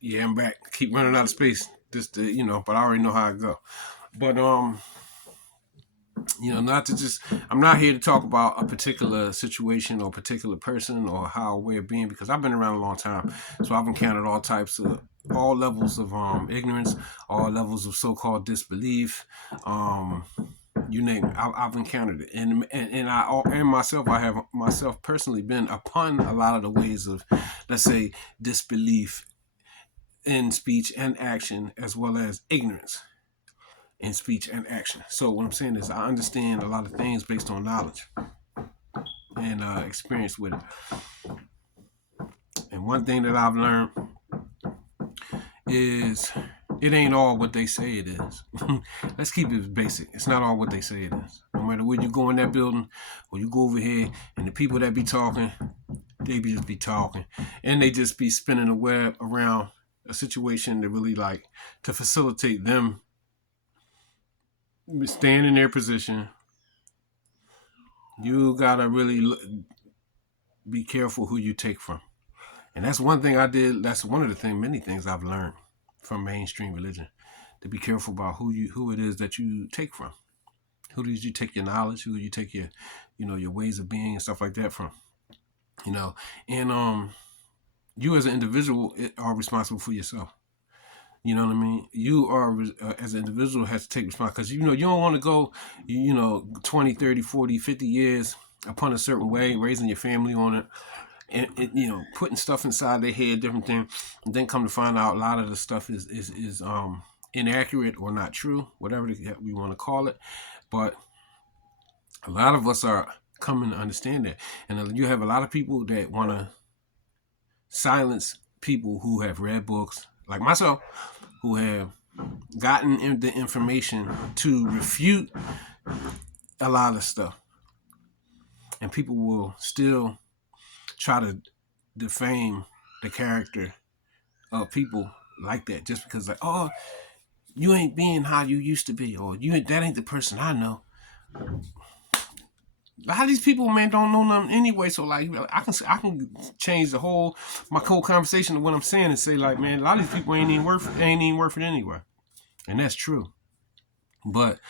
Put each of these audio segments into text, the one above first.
Yeah, I'm back. Keep running out of space. Just but I already know how it go. But not to just I'm not here to talk about a particular situation or particular person or how we're being because I've been around a long time. So I've encountered all levels of ignorance, all levels of so-called disbelief. Um you name it, I've encountered it, and myself, I have myself personally been upon a lot of the ways of, let's say, disbelief in speech and action, as well as ignorance in speech and action. So what I'm saying is, I understand a lot of things based on knowledge and experience with it. And one thing that I've learned is it ain't all what they say it is. Let's keep it basic. It's not all what they say it is. No matter where you go in that building or you go over here, and the people that be talking, they just be talking, and they just be spinning the web around a situation that really like to facilitate them staying in their position. You gotta really be careful who you take from, and that's one thing I did. That's one of the many things I've learned from mainstream religion, to be careful about who it is that you take from. Who did you take your knowledge? Who do you take your ways of being and stuff like that from? You know, and you as an individual are responsible for yourself. You know what I mean? You are, as an individual, has to take responsibility, because you don't want to go 20, 30, 40, 50 years upon a certain way, raising your family on it, and putting stuff inside their head, different things, and then come to find out a lot of the stuff is inaccurate or not true, whatever we want to call it. But a lot of us are coming to understand that, and you have a lot of people that want to silence people who have read books, like myself, who have gotten the information to refute a lot of stuff. And people will still try to defame the character of people like that, just because, like, oh, you ain't being how you used to be, or that ain't the person I know. A lot of these people, man, don't know nothing anyway. So like, I can change my whole conversation of what I'm saying and say, like, man, a lot of these people ain't even worth it anyway, and that's true. But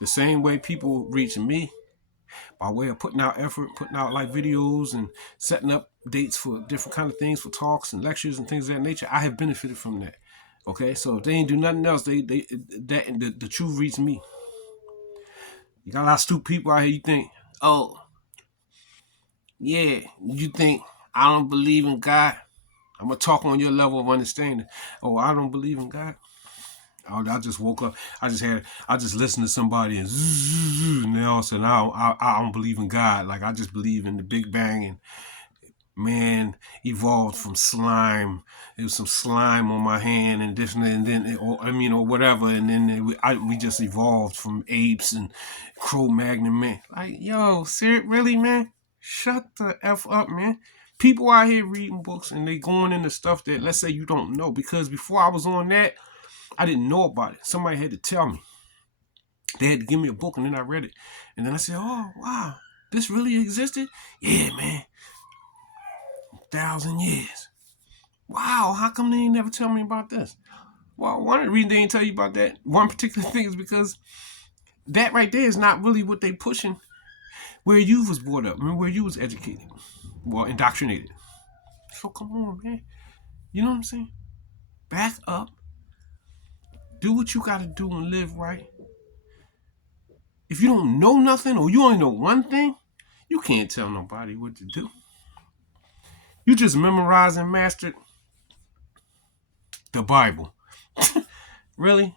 the same way people reach me, by way of putting out effort, putting out like videos and setting up dates for different kind of things, for talks and lectures and things of that nature, I have benefited from that. Okay, so if they ain't do nothing else, the truth reaches me. You got a lot of stupid people out here. You think, oh yeah, you think I don't believe in God? I'm gonna talk on your level of understanding. Oh, I don't believe in God. Oh, I just woke up. I just listened to somebody and then all of a sudden I don't believe in God. Like, I just believe in the Big Bang, and man evolved from slime. There was some slime on my hand and different, and then or whatever, and then we just evolved from apes and Cro-Magnon man. Like, yo, really, man? Shut the f up, man. People out here reading books and they going into stuff that, let's say, you don't know, because before I was on that, I didn't know about it. Somebody had to tell me. They had to give me a book, and then I read it, and then I said, oh wow, this really existed. Yeah, man. 1,000 years. Wow, how come they ain't never tell me about this? Well, one of the reasons they ain't tell you about that one particular thing is because that right there is not really what they pushing where you was brought up, where you was educated, well, indoctrinated. So come on, man. You know what I'm saying? Back up. Do what you gotta do and live right. If you don't know nothing, or you only know one thing, you can't tell nobody what to do. You just memorized and mastered the Bible. Really?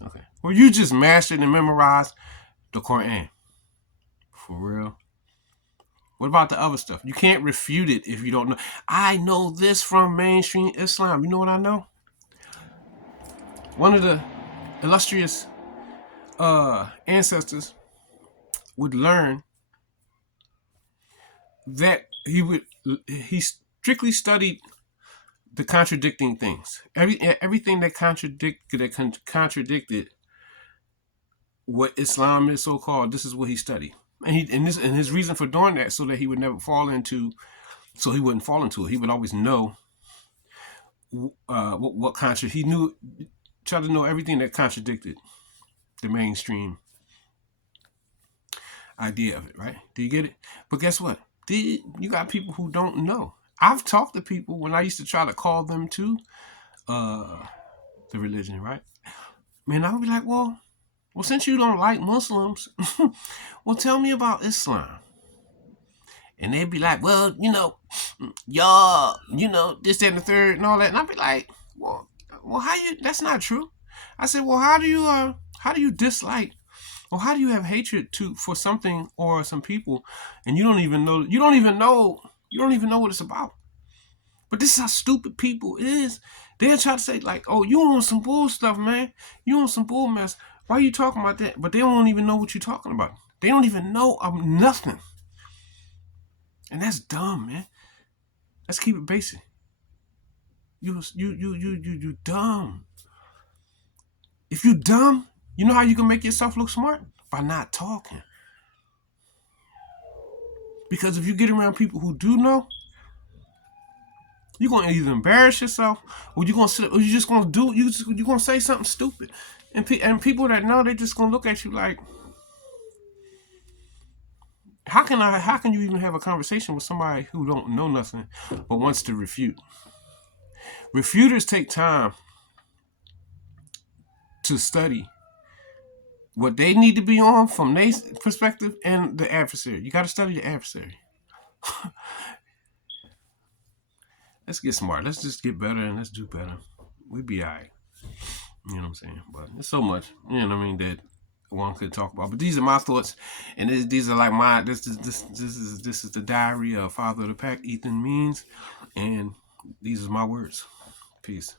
Okay. Well, you just mastered and memorized the Quran. For real? What about the other stuff? You can't refute it if you don't know. I know this from mainstream Islam. You know what I know? One of the illustrious ancestors would learn that he strictly studied the contradicting things. Everything that contradicted what Islam is so called. This is what he studied, and his reason for doing that, so that he would never fall into, so he wouldn't fall into it. He would always know what he knew, tried to know everything that contradicted the mainstream idea of it, right? Do you get it? But guess what? You got people who don't know. I've talked to people when I used to try to call them to the religion, right? Man, I would be like, well, since you don't like Muslims, well, tell me about Islam. And they'd be like, well, y'all, this, that, and the third, and all that. And I'd be like, well, how you? That's not true. I said, well, how do you dislike, or how do you have hatred for something or some people, and you don't even know what it's about? But this is how stupid people is. They'll try to say like, oh, you on some bull stuff, man. You on some bull mess. Why are you talking about that? But they don't even know what you're talking about. They don't even know of nothing. And that's dumb, man. Let's keep it basic. You dumb. If you dumb, you know how you can make yourself look smart? By not talking. Because if you get around people who do know, you're gonna either embarrass yourself, or you're gonna sit, or you're just gonna you're gonna say something stupid, and people that know, they're just gonna look at you like, how can you even have a conversation with somebody who don't know nothing but wants to refute? Refuters take time to study what they need to be on from their perspective and the adversary. You got to study the adversary. Let's get smart. Let's just get better and let's do better. We be all right. You know what I'm saying? But there's so much, that one could talk about. But these are my thoughts, and these are like my this is the diary of Father of the Pack, Ethan Means, and these are my words. Peace.